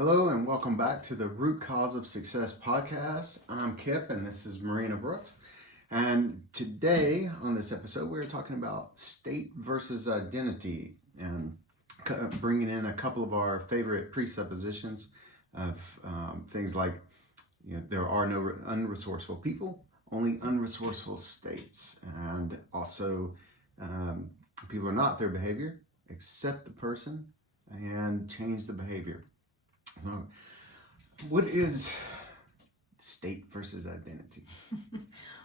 Hello and welcome back to the Root Cause of Success podcast. I'm Kip and this is Marina Brooks. And today on this episode, we're talking about state versus identity and bringing in a couple of our favorite presuppositions of things like, there are no unresourceful people, only unresourceful states. And also, people are not their behavior, accept the person and change the behavior. So, what is state versus identity?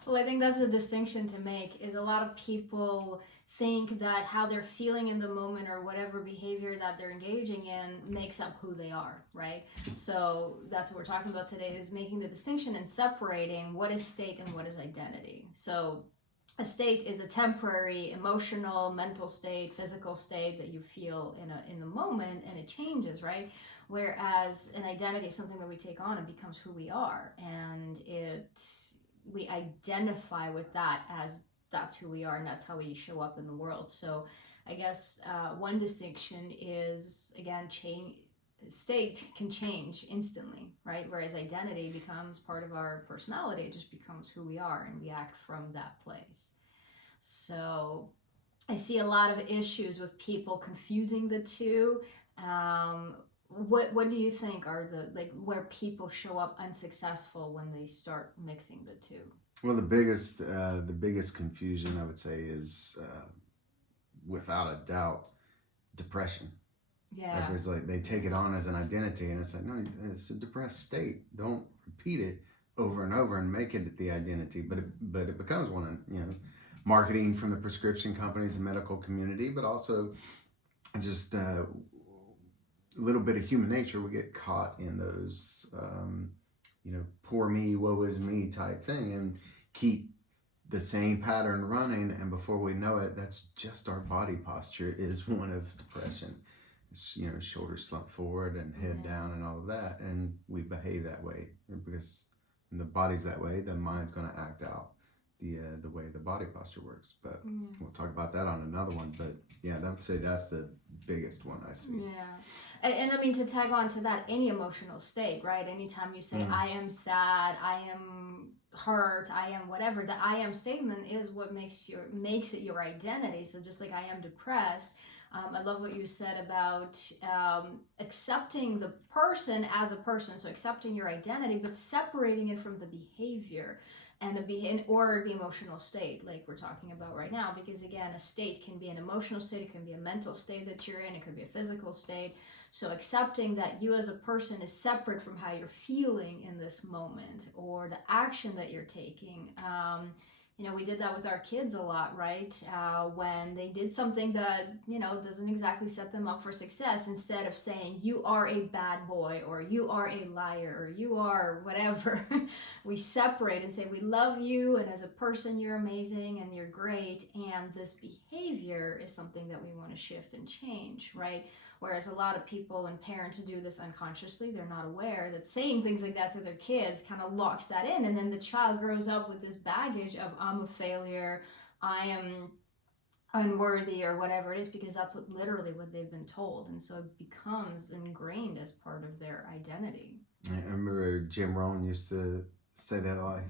Well, I think that's a distinction to make. Is a lot of people think that how they're feeling in the moment or whatever behavior that they're engaging in makes up who they are, right? So that's what we're talking about today, is making the distinction and separating what is state and what is identity. So a state is a temporary emotional, mental state, physical state that you feel in the moment, and it changes, right? Whereas an identity is something that we take on and becomes who we are, and we identify with that as that's who we are and that's how we show up in the world. So I guess one distinction is, again, state can change instantly, right? Whereas identity becomes part of our personality. It just becomes who we are and we act from that place. So I see a lot of issues with people confusing the two. What do you think are where people show up unsuccessful when they start mixing the two? Well, the biggest confusion, I would say, is without a doubt depression. Yeah. Everybody's like, they take it on as an identity, and it's like, no, it's a depressed state. Don't repeat it over and over and make it the identity, but it becomes one. Marketing from the prescription companies and medical community, but also just a little bit of human nature. We get caught in those, poor me, woe is me type thing, and keep the same pattern running. And before we know it, that's just our body posture is one of depression. It's, shoulders slumped forward and head down and all of that. And we behave that way because when the body's that way, the mind's going to act out the way the body posture works. But we'll talk about that on another one. But yeah, I would say that's the biggest one I see. Yeah. And I mean, to tag on to that, any emotional state, right? Anytime you say, I am sad, I am hurt, I am whatever, the I am statement is what makes it your identity. So just like I am depressed, I love what you said about accepting the person as a person, so accepting your identity, but separating it from the behavior and or the emotional state, like we're talking about right now. Because again, a state can be an emotional state, it can be a mental state that you're in, it could be a physical state. So accepting that you as a person is separate from how you're feeling in this moment or the action that you're taking. We did that with our kids a lot, right? When they did something that, doesn't exactly set them up for success, instead of saying, you are a bad boy, or you are a liar, or you are whatever, we separate and say, we love you, and as a person, you're amazing, and you're great, and this behavior is something that we want to shift and change, right? Whereas a lot of people and parents do this unconsciously. They're not aware that saying things like that to their kids kind of locks that in. And then the child grows up with this baggage of, I'm a failure, I am unworthy, or whatever it is, because that's literally what they've been told. And so it becomes ingrained as part of their identity. I remember Jim Rohn used to say that a lot.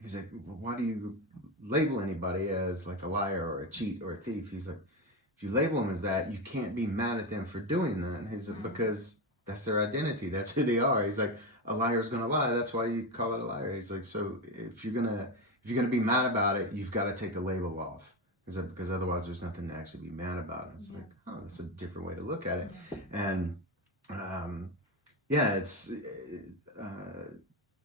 He's like, well, why do you label anybody as like a liar or a cheat or a thief? He's like, if you label them as that, you can't be mad at them for doing that. And he's like, because that's their identity. That's who they are. He's like, a liar's gonna lie. That's why you call it a liar. He's like, so if you're gonna be mad about it, you've got to take the label off. He's like, because otherwise there's nothing to actually be mad about. And it's like, oh, that's a different way to look at it. And it's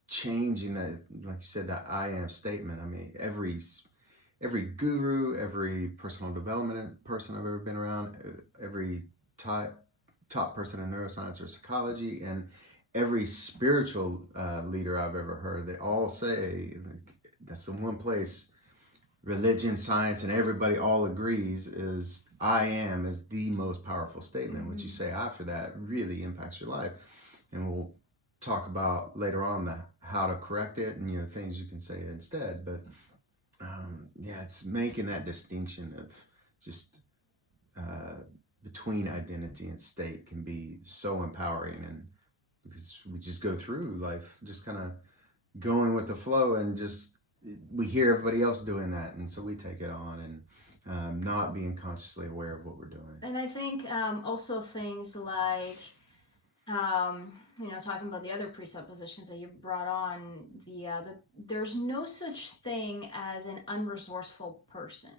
changing that, like you said, that I am statement. I mean, every guru, every personal development person I've ever been around, every top person in neuroscience or psychology, and every spiritual leader I've ever heard, they all say that's the one place religion, science, and everybody all agrees is I am is the most powerful statement. What you say after that really impacts your life. And we'll talk about later on how to correct it and things you can say instead. But it's making that distinction of just between identity and state can be so empowering, and because we just go through life just kind of going with the flow, and just we hear everybody else doing that, and so we take it on, and not being consciously aware of what we're doing. And I think also things like, talking about the other presuppositions that you brought on, there's no such thing as an unresourceful person.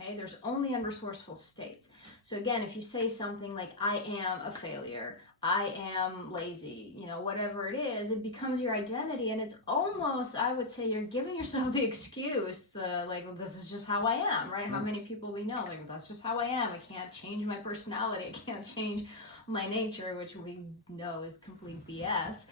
Okay, there's only unresourceful states. So again, if you say something like, I am a failure, I am lazy, whatever it is, it becomes your identity. And it's almost, I would say, you're giving yourself the excuse, well, this is just how I am, right? How many people we know, that's just how I am. I can't change my personality. I can't change my nature, which we know is complete BS.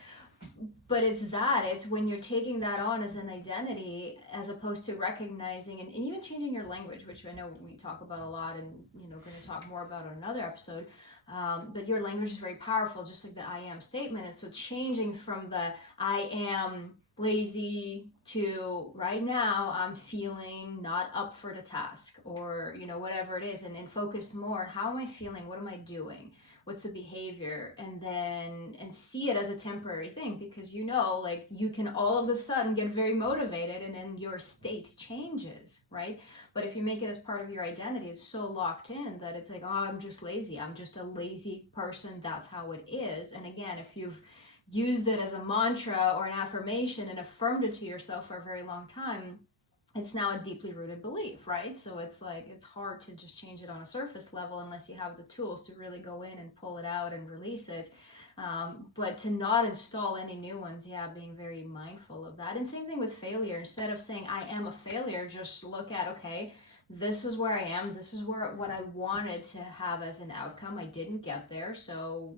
But it's when you're taking that on as an identity, as opposed to recognizing and even changing your language, which I know we talk about a lot, and going to talk more about on another episode. But your language is very powerful, just like the I am statement. And so changing from the I am lazy to right now I'm feeling not up for the task, or whatever it is, and focus more, how am I feeling, what am I doing, what's the behavior, and see it as a temporary thing, because you can all of a sudden get very motivated, and then your state changes, right? But if you make it as part of your identity, it's so locked in that it's like, oh, I'm just lazy, I'm just a lazy person, that's how it is. And again, if you've used it as a mantra or an affirmation and affirmed it to yourself for a very long time, it's now a deeply rooted belief, right? So it's hard to just change it on a surface level unless you have the tools to really go in and pull it out and release it. But to not install any new ones, being very mindful of that. And same thing with failure. Instead of saying I am a failure, just look at, okay, this is where I am. This is what I wanted to have as an outcome. I didn't get there, so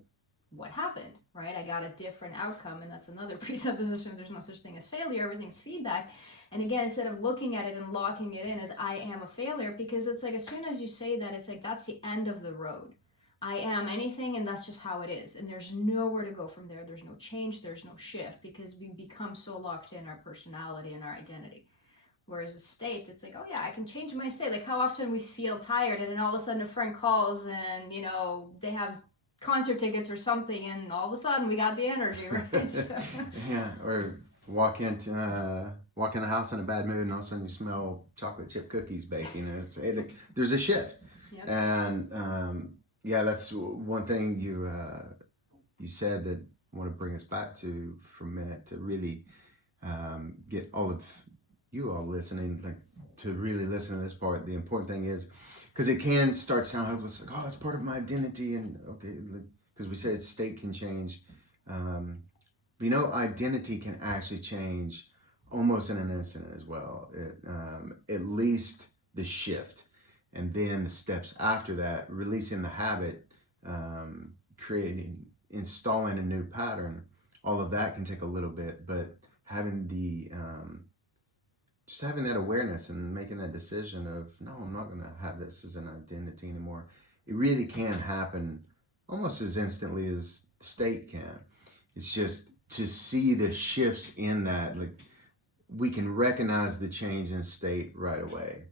what happened, right? I got a different outcome, and that's another presupposition. There's no such thing as failure. Everything's feedback. And again, instead of looking at it and locking it in as I am a failure, because it's like as soon as you say that, it's like that's the end of the road. I am anything, and that's just how it is. And there's nowhere to go from there. There's no change. There's no shift, because we become so locked in our personality and our identity. Whereas a state, it's like, oh yeah, I can change my state. Like how often we feel tired, and then all of a sudden a friend calls, and they have concert tickets or something, and all of a sudden we got the energy, right? So. Yeah, or walk in the house in a bad mood, and all of a sudden you smell chocolate chip cookies baking, and there's a shift. Yep. And that's one thing you said that I want to bring us back to for a minute, to really get all of you all listening, to really listen to this part. The important thing is, because it can start to sound hopeless, like, oh, it's part of my identity, and okay, because we say state can change. Identity can actually change almost in an instant as well. At least the shift, and then the steps after that, releasing the habit, installing a new pattern. All of that can take a little bit, but having just having that awareness and making that decision of, no, I'm not going to have this as an identity anymore. It really can happen almost as instantly as the state can. It's just to see the shifts in that, we can recognize the change in state right away.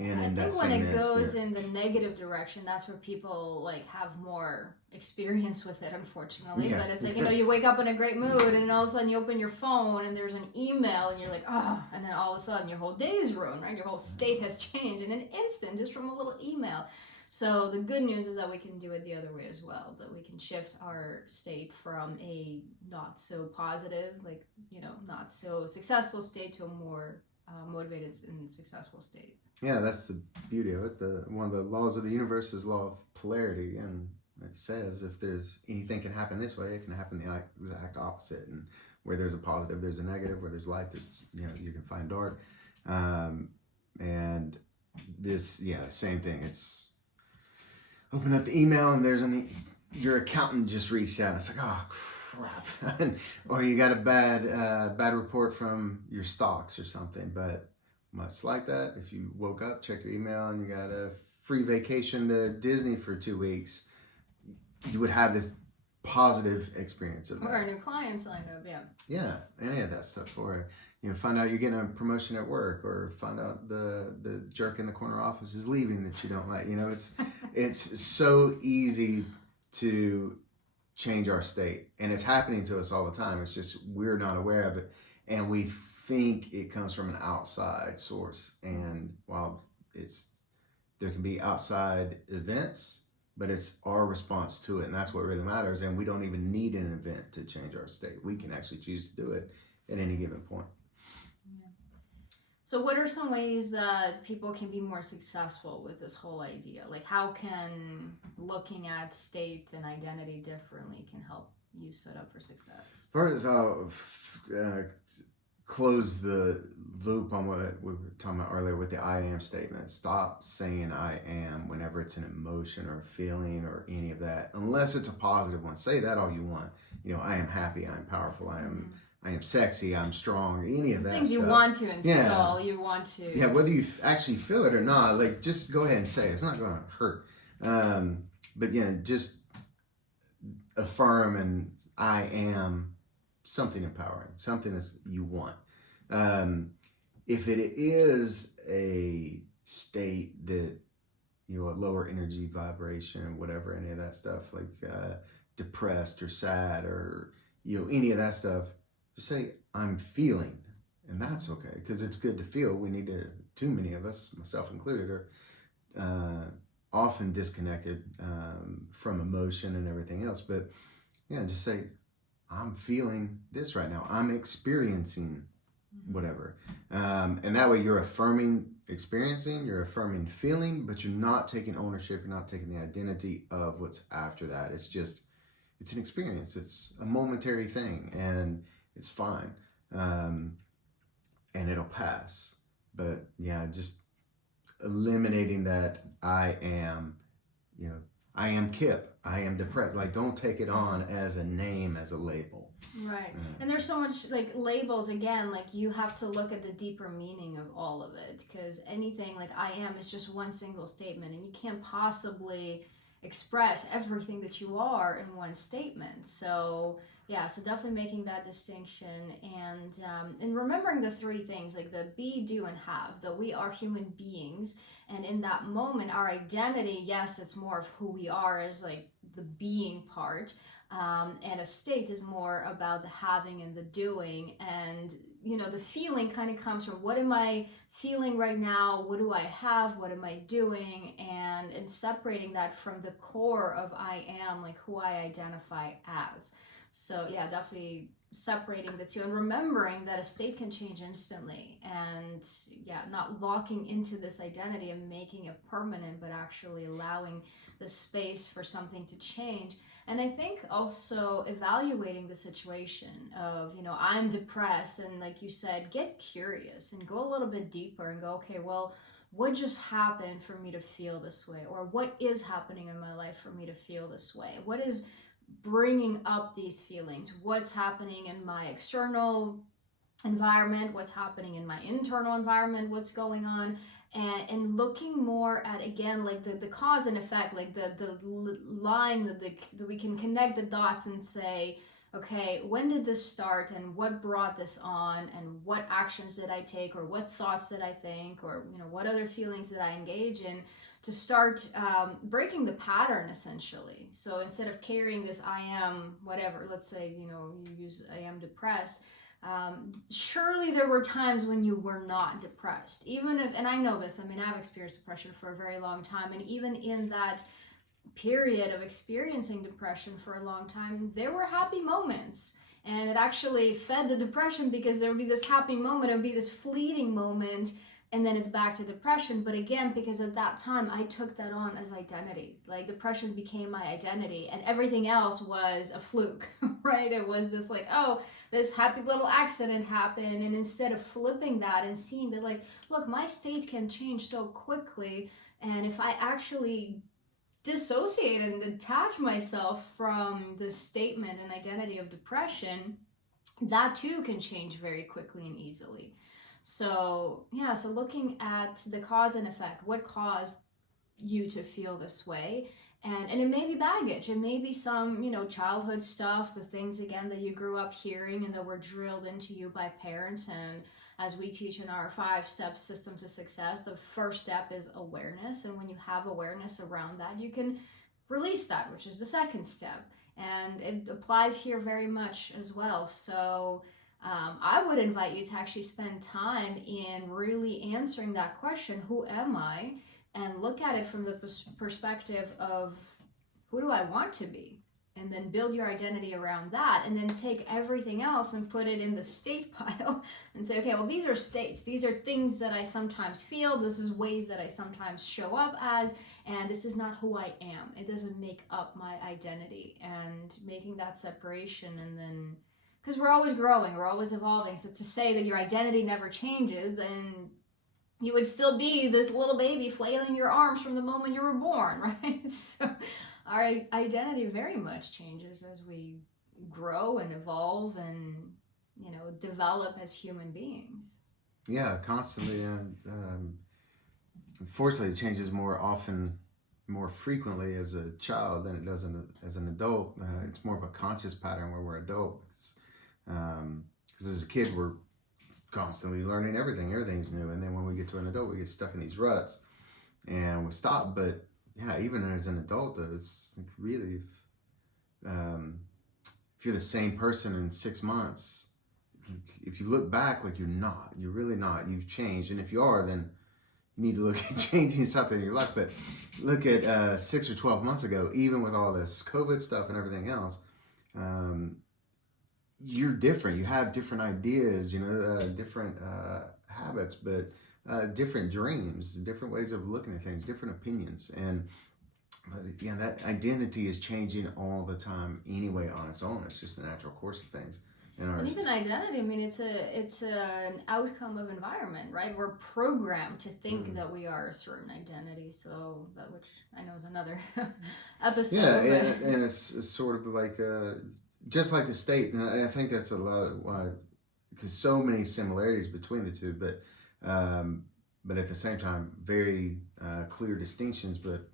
And I think when it goes in the negative direction, that's where people have more experience with it, unfortunately. Yeah. But it's like, you wake up in a great mood, and then all of a sudden you open your phone and there's an email, and you're like, oh, and then all of a sudden your whole day is ruined, right? Your whole state has changed in an instant just from a little email. So the good news is that we can do it the other way as well, that we can shift our state from a not so positive, not so successful state to a more motivated and successful state. Yeah, that's the beauty of it. One of the laws of the universe is law of polarity, and it says if there's anything can happen this way, it can happen the exact opposite. And where there's a positive, there's a negative. Where there's light, there's you can find dark. And this, same thing. It's open up the email, and there's your accountant just reached out. And it's like, oh crap, or you got a bad report from your stocks or something, but. Much like that, if you woke up, check your email, and you got a free vacation to Disney for 2 weeks, you would have this positive experience of that. Or a new client signed up, yeah. Yeah, any of that stuff. Or find out you're getting a promotion at work, or find out the jerk in the corner office is leaving that you don't like. It's so easy to change our state, and it's happening to us all the time. It's just we're not aware of it, and we think it comes from an outside source. And while there can be outside events, but it's our response to it, and that's what really matters. And we don't even need an event to change our state. We can actually choose to do it at any given point. So what are some ways that people can be more successful with this whole idea? Like, how can looking at state and identity differently can help you set up for success? First, I'll close the loop on what we were talking about earlier with the I am statement. Stop saying I am whenever it's an emotion or a feeling or any of that, unless it's a positive one. Say that all you want. I am happy, I am powerful, I am sexy, I'm strong, any of that things stuff. You want to install, you want to. Yeah, whether you actually feel it or not, like, just go ahead and say it. It's not going to hurt. But just affirm and I am something empowering, something that you want. If it is a state that, a lower energy vibration, whatever, any of that stuff, like depressed or sad or, any of that stuff, just say, I'm feeling. And that's okay, because it's good to feel. We need to, too many of us, myself included, are often disconnected from emotion and everything else. But just say, I'm feeling this right now. I'm experiencing whatever. And that way you're affirming experiencing, you're affirming feeling, but you're not taking ownership, you're not taking the identity of what's after that. It's an experience. It's a momentary thing, and it's fine. And it'll pass. But just eliminating that I am Kip, I am depressed. Like, don't take it on as a name, as a label. Right. And there's so much, like, labels, again, like, you have to look at the deeper meaning of all of it, because anything like I am is just one single statement, and you can't possibly express everything that you are in one statement. So definitely making that distinction, and remembering the three things, like the be, do, and have, that we are human beings, and in that moment our identity, yes, it's more of who we are as like the being part, and a state is more about the having and the doing. And the feeling kind of comes from, what am I feeling right now, what do I have, what am I doing, and separating that from the core of I am, like who I identify as. So definitely separating the two, and remembering that a state can change instantly, and not locking into this identity and making it permanent, but actually allowing the space for something to change. And I think also evaluating the situation of, I'm depressed, and like you said, get curious and go a little bit deeper and go, okay, well, what just happened for me to feel this way? Or what is happening in my life for me to feel this way? What is bringing up these feelings? What's happening in my external environment? What's happening in my internal environment? What's going on? And looking more at, again, like the cause and effect, like the line that we can connect the dots and say, okay, when did this start, and what brought this on, and what actions did I take, or what thoughts did I think, or what other feelings did I engage in, to start breaking the pattern, essentially. So instead of carrying this I am whatever, let's say you use I am depressed, surely there were times when you were not depressed, even if, and I know this, I mean, I've experienced depression for a very long time, and even in that period of experiencing depression for a long time, there were happy moments, and it actually fed the depression, because there would be this happy moment, it would be this fleeting moment, and then it's back to depression. But again, because at that time I took that on as identity, like depression became my identity, and everything else was a fluke, right? It was this like, oh, this happy little accident happened, and instead of flipping that and seeing that, like, look, my state can change so quickly, and if I actually dissociate and detach myself from the statement and identity of depression, that too can change very quickly and easily. So looking at the cause and effect, what caused you to feel this way, And it may be baggage, it may be some, childhood stuff, the things again that you grew up hearing and that were drilled into you by parents. And as we teach in our 5-step system to success, the first step is awareness. And when you have awareness around that, you can release that, which is the second step. And it applies here very much as well. So I would invite you to actually spend time in really answering that question, who am I? And look at it from the perspective of who do I want to be? And then build your identity around that, and then take everything else and put it in the state pile and say, okay, well, these are states. These are things that I sometimes feel. This is ways that I sometimes show up as, and this is not who I am. It doesn't make up my identity. And making that separation, and then, because we're always growing, we're always evolving. So to say that your identity never changes, then you would still be this little baby flailing your arms from the moment you were born, right? So our identity very much changes as we grow and evolve and, develop as human beings. Yeah, constantly. And unfortunately, it changes more frequently as a child than it does as an adult. It's more of a conscious pattern where we're adults. Because as a kid, we're constantly learning everything. Everything's new. And then when we get to an adult, we get stuck in these ruts and we stop. But yeah, even as an adult, it's really, if you're the same person in 6 months, if you look back, like you're really not, you've changed. And if you are, then you need to look at changing something in your life. But look at 6 or 12 months ago, even with all this COVID stuff and everything else, you're different. You have different ideas, different habits, but different dreams, different ways of looking at things, different opinions. And yeah, that identity is changing all the time anyway on its own. It's just the natural course of things. And even identity, I mean, it's an outcome of environment, right? We're programmed to think that we are a certain identity. So that, which I know is another episode. Yeah, and it's sort of like just like the state, and I think that's a lot of why, because so many similarities between the two, but at the same time, very clear distinctions. But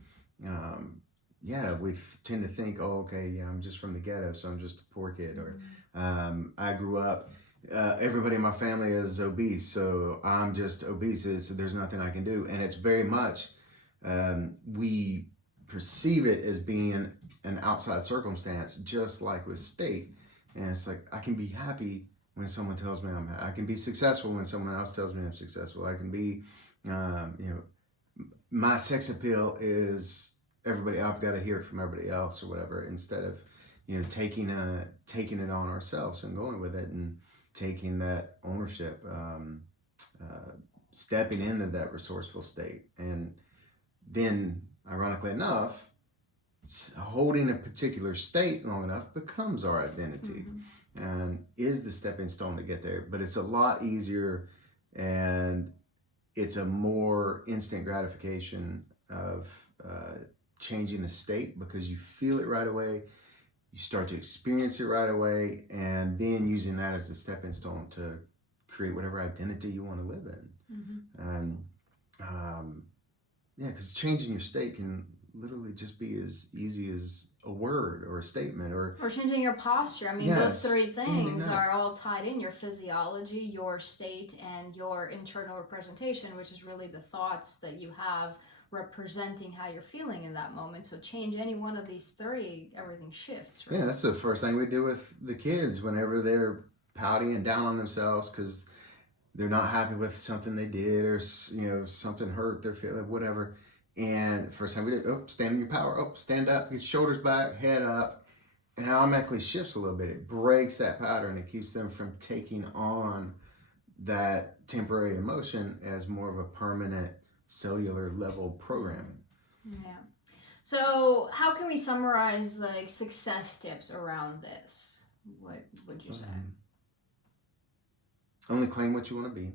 yeah, we tend to think, oh, okay, yeah, I'm just from the ghetto, so I'm just a poor kid, or I grew up. Everybody in my family is obese, so I'm just obese. So there's nothing I can do, and it's very much we perceive it as being an outside circumstance, just like with state. And it's like, I can be happy when someone tells me I'm happy. I can be successful when someone else tells me I'm successful. I can be, my sex appeal is everybody. I've got to hear it from everybody else or whatever, instead of, taking it on ourselves and going with it and taking that ownership, stepping into that resourceful state. And then, ironically enough, holding a particular state long enough becomes our identity and is the stepping stone to get there. But it's a lot easier, and it's a more instant gratification of changing the state, because you feel it right away, you start to experience it right away, and then using that as the stepping stone to create whatever identity you want to live in. And yeah, because changing your state can literally just be as easy as a word or a statement, or changing your posture. I mean, those three things are all tied in: your physiology, your state, and your internal representation, which is really the thoughts that you have representing how you're feeling in that moment. So change any one of these three, everything shifts, right? Yeah, that's the first thing we do with the kids whenever they're pouty and down on themselves because they're not happy with something they did, or something hurt their feeling, whatever. And first thing we do, stand in your power, stand up, get shoulders back, head up, and it automatically shifts a little bit. It breaks that pattern. It keeps them from taking on that temporary emotion as more of a permanent cellular level programming. Yeah. So how can we summarize like success tips around this? What would you say? Only claim what you want to be,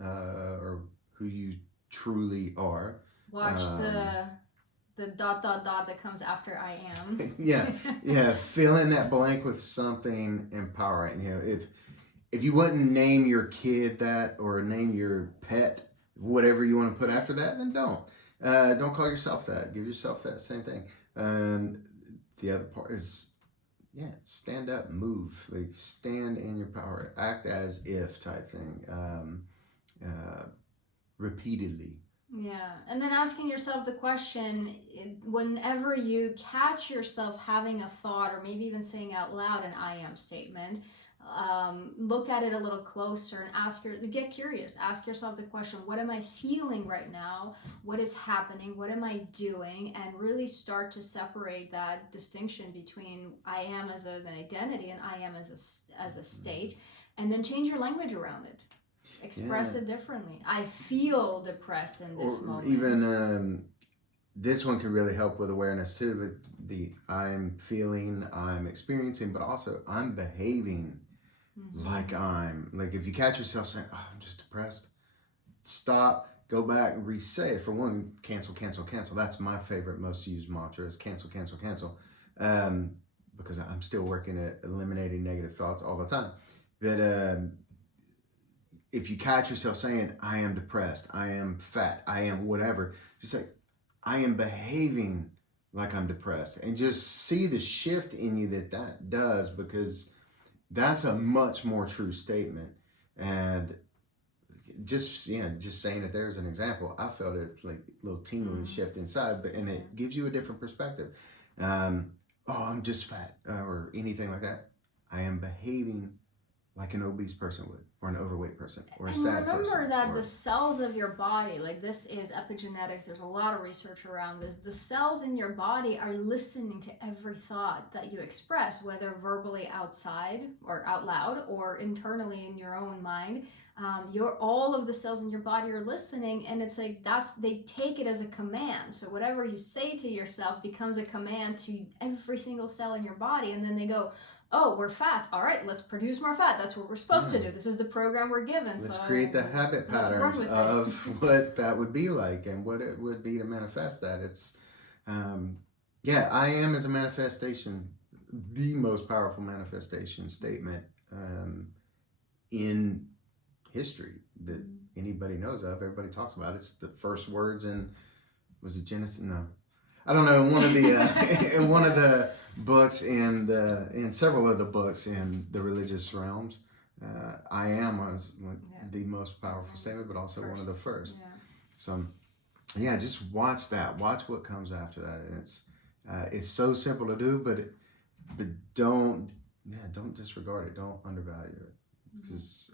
or who you truly are. Watch the ... that comes after I am. yeah. Fill in that blank with something empowering. If you wouldn't name your kid that, or name your pet whatever you want to put after that, then don't. Don't call yourself that. Give yourself that same thing. And the other part is, stand up, move, like stand in your power, act as if type thing, repeatedly. Yeah, and then asking yourself the question, whenever you catch yourself having a thought or maybe even saying out loud an I am statement, look at it a little closer and get curious. Ask yourself the question, what am I feeling right now? What is happening? What am I doing? And really start to separate that distinction between I am as an identity and I am as a state, and then change your language around it. Express it differently. I feel depressed in this moment. Even this one can really help with awareness too. The I'm feeling, I'm experiencing, but also I'm behaving like if you catch yourself saying, "Oh, I'm just depressed," stop, go back, and re-say it. For one, cancel, cancel, cancel. That's my favorite, most used mantra is cancel, cancel, cancel. Because I'm still working at eliminating negative thoughts all the time. But if you catch yourself saying, I am depressed, I am fat, I am whatever, just say, I am behaving like I'm depressed. And just see the shift in you that does, because that's a much more true statement. And just saying it there as an example, I felt it like a little tingling shift inside, and it gives you a different perspective. Oh, I'm just fat, or anything like that. I am behaving like an obese person would, or an overweight person, or a sad person. And remember that the cells of your body, like this is epigenetics, there's a lot of research around this. The cells in your body are listening to every thought that you express, whether verbally outside or out loud or internally in your own mind. All of the cells in your body are listening, and it's like they take it as a command. So whatever you say to yourself becomes a command to every single cell in your body, and then they go, oh, we're fat. All right, let's produce more fat. That's what we're supposed to do. This is the program we're given. Let's create the habit patterns of what that would be like and what it would be to manifest that. It's, I am as a manifestation, the most powerful manifestation statement in history that anybody knows of. Everybody talks about it. It's the first words in, was it Genesis? No. I don't know. In one of the in one of the books in several of the books in the religious realms, I am was the most powerful statement, but also one of the first. Yeah. So, just watch that. Watch what comes after that, and it's so simple to do, but don't disregard it. Don't undervalue it, because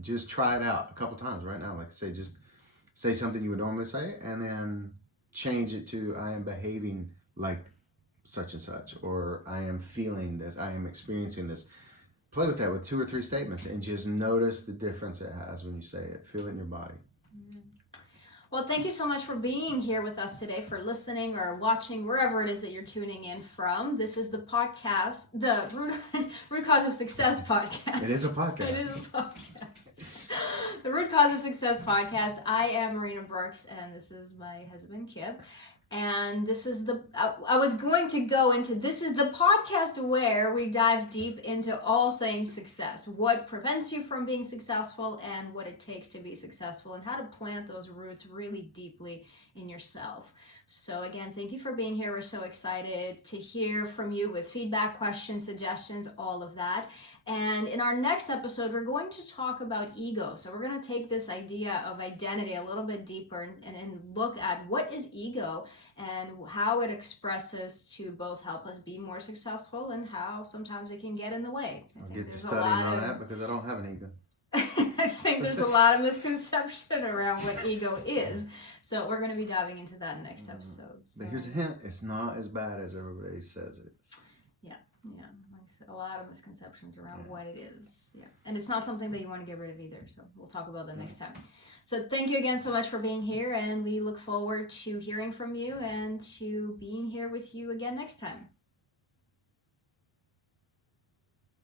just try it out a couple times right now. Like I say, just say something you would normally say, and then change it to I am behaving like such and such, or I am feeling this, I am experiencing this. Play with that with 2 or 3 statements and just notice the difference it has when you say it. Feel it in your body. Well, thank you so much for being here with us today, for listening or watching, wherever it is that you're tuning in from. This is the podcast, the Root Cause of Success podcast. It is a podcast. It is a podcast. The Root Cause of Success podcast. I am Marina Brooks, and this is my husband, Kip. And this is I was going to go into, this is the podcast where we dive deep into all things success. What prevents you from being successful, and what it takes to be successful, and how to plant those roots really deeply in yourself. So again, thank you for being here. We're so excited to hear from you with feedback, questions, suggestions, all of that. And in our next episode, we're going to talk about ego. So we're going to take this idea of identity a little bit deeper and look at what is ego and how it expresses to both help us be more successful and how sometimes it can get in the way. I'll get to studying on that because I don't have an ego. I think there's a lot of misconception around what ego is. So we're going to be diving into that in next episode. So. But here's a hint. It's not as bad as everybody says it is. Yeah. A lot of misconceptions around what it is. Yeah. And it's not something that you want to get rid of either. So we'll talk about that next time. So thank you again so much for being here, and we look forward to hearing from you and to being here with you again next time.